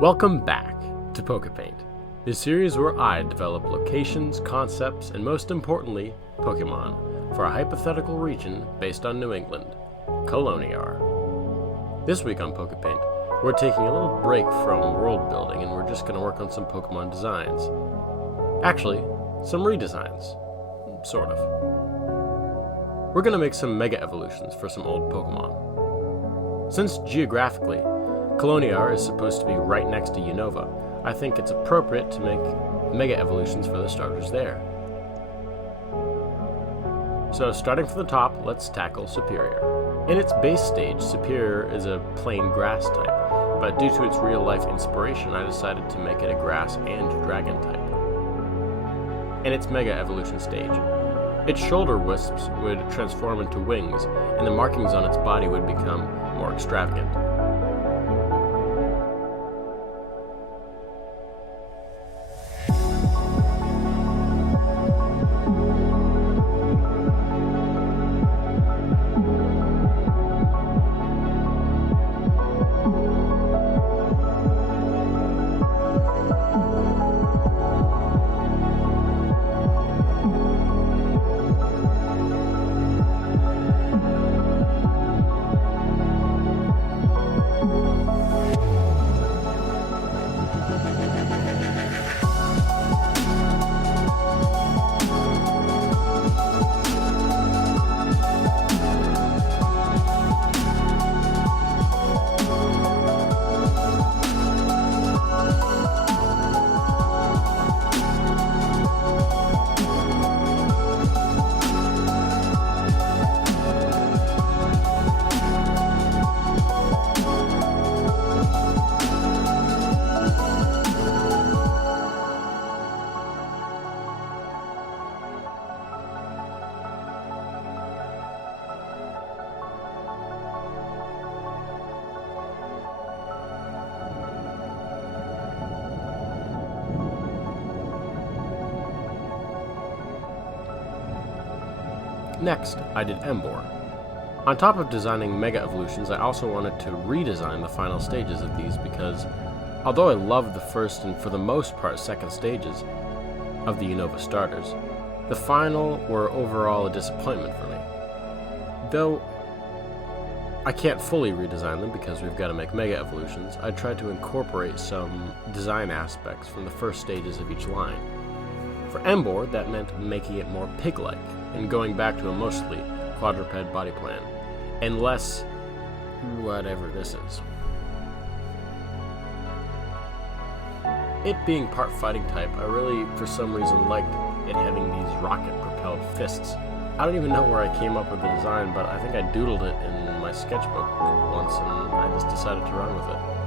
Welcome back to Poképaint, the series where I develop locations, concepts, and most importantly, Pokémon, for a hypothetical region based on New England, Coloniar. This week on Poképaint, we're taking a little break from world building and we're just going to work on some Pokémon designs. Actually, some redesigns. Sort of. We're going to make some Mega Evolutions for some old Pokémon. Since geographically, Coloniar is supposed to be right next to Unova, I think it's appropriate to make Mega Evolutions for the starters there. So starting from the top, let's tackle Superior. In its base stage, Superior is a plain grass type, but due to its real-life inspiration, I decided to make it a grass and dragon type. In its Mega Evolution stage, its shoulder wisps would transform into wings, and the markings on its body would become more extravagant. Next, I did Emboar. On top of designing Mega Evolutions, I also wanted to redesign the final stages of these because, although I loved the first and for the most part second stages of the Unova starters, the final were overall a disappointment for me. Though I can't fully redesign them because we've got to make Mega Evolutions, I tried to incorporate some design aspects from the first stages of each line. For Emboar, that meant making it more pig-like and going back to a mostly quadruped body plan, and less whatever this is. It being part fighting type, I really, for some reason, liked it having these rocket-propelled fists. I don't even know where I came up with the design, but I think I doodled it in my sketchbook once, and I just decided to run with it.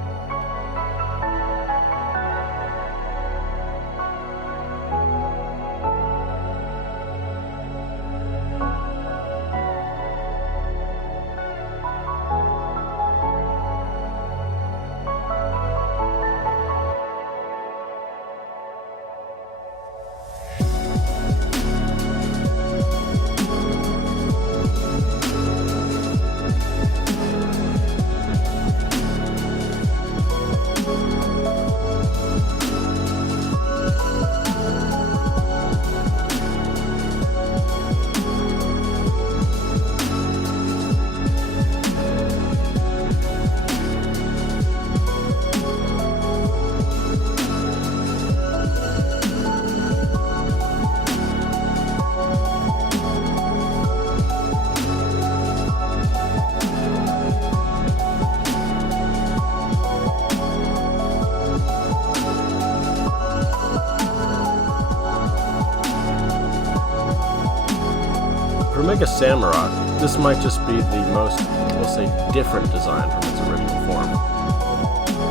For Mega Samurott, this might just be the most, we'll say, different design from its original form.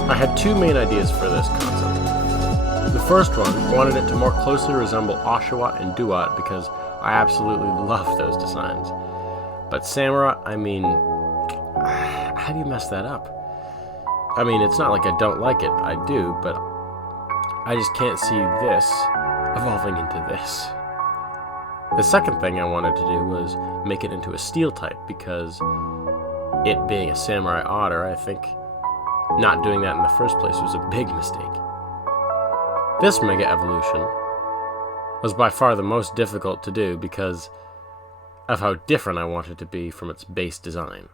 I had two main ideas for this concept. The first one wanted it to more closely resemble Oshawott and Duat because I absolutely love those designs. But Samurott, I mean, how do you mess that up? I mean, it's not like I don't like it, I do, but I just can't see this evolving into this. The second thing I wanted to do was make it into a steel type because it being a samurai otter, I think Not doing that in the first place was a big mistake. This Mega Evolution was by far the most difficult to do because of how different I wanted it to be from its base design.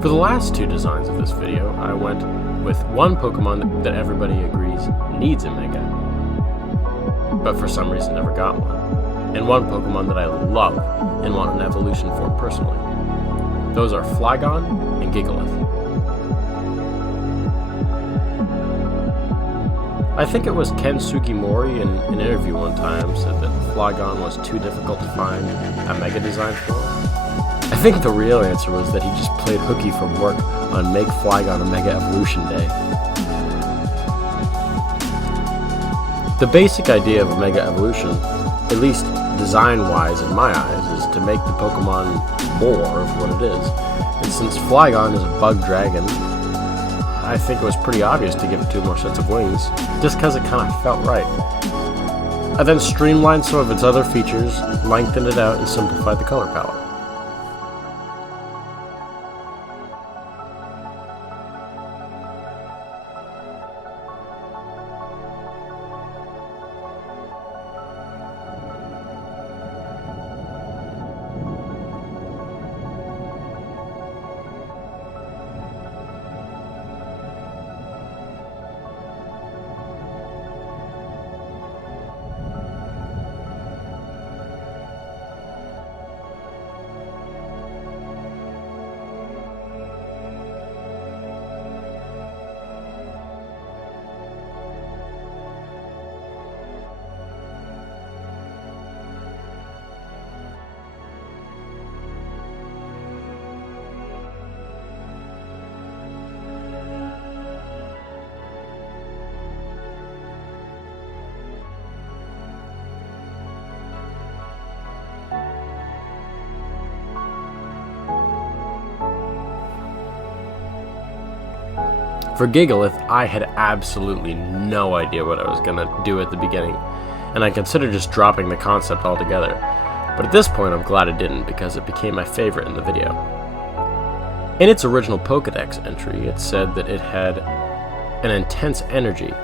For the last two designs of this video, I went with one Pokemon that everybody agrees needs a Mega, but for some reason never got one, and one Pokemon that I love and want an evolution for personally. Those are Flygon and Gigalith. I think it was Ken Sugimori in an interview one time said that Flygon was too difficult to find a Mega design for. I think the real answer was that he just played hooky from work on Make Flygon a Mega Evolution Day. The basic idea of a Mega Evolution, at least design-wise in my eyes, is to make the Pokemon more of what it is. And since Flygon is a bug dragon, I think it was pretty obvious to give it 2 more sets of wings, just because it kind of felt right. I then streamlined some of its other features, lengthened it out, and simplified the color palette. For Gigalith, I had absolutely no idea what I was going to do at the beginning, and I considered just dropping the concept altogether. But at this point, I'm glad I didn't, because it became my favorite in the video. In its original Pokédex entry, it said that it had an intense energy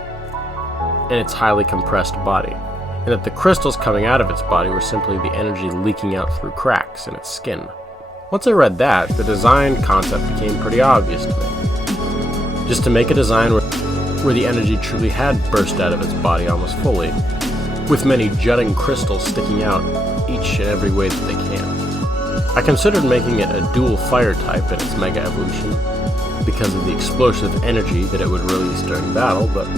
in its highly compressed body, and that the crystals coming out of its body were simply the energy leaking out through cracks in its skin. Once I read that, the design concept became pretty obvious to me. Just to make a design where the energy truly had burst out of its body almost fully, with many jutting crystals sticking out each and every way that they can. I considered making it a dual fire type in its Mega Evolution because of the explosive energy that it would release during battle, but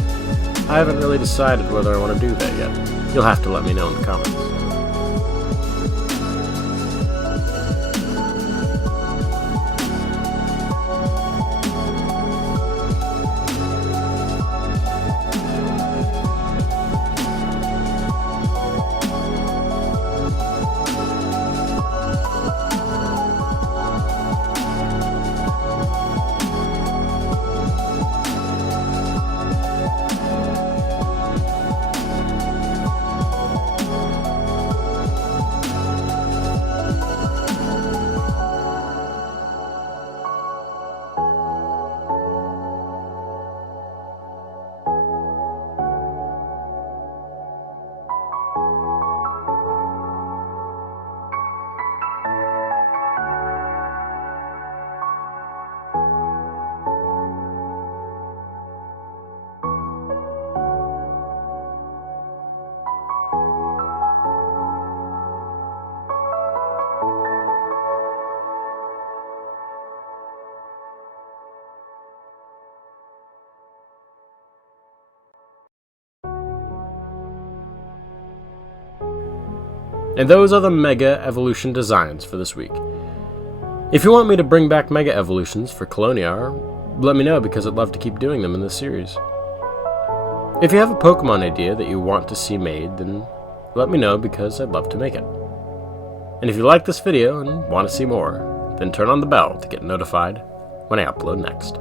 I haven't really decided whether I want to do that yet. You'll have to let me know in the comments. And those are the Mega Evolution designs for this week. If you want me to bring back Mega Evolutions for Coloniar, let me know because I'd love to keep doing them in this series. If you have a Pokemon idea that you want to see made, then let me know because I'd love to make it. And if you like this video and want to see more, then turn on the bell to get notified when I upload next.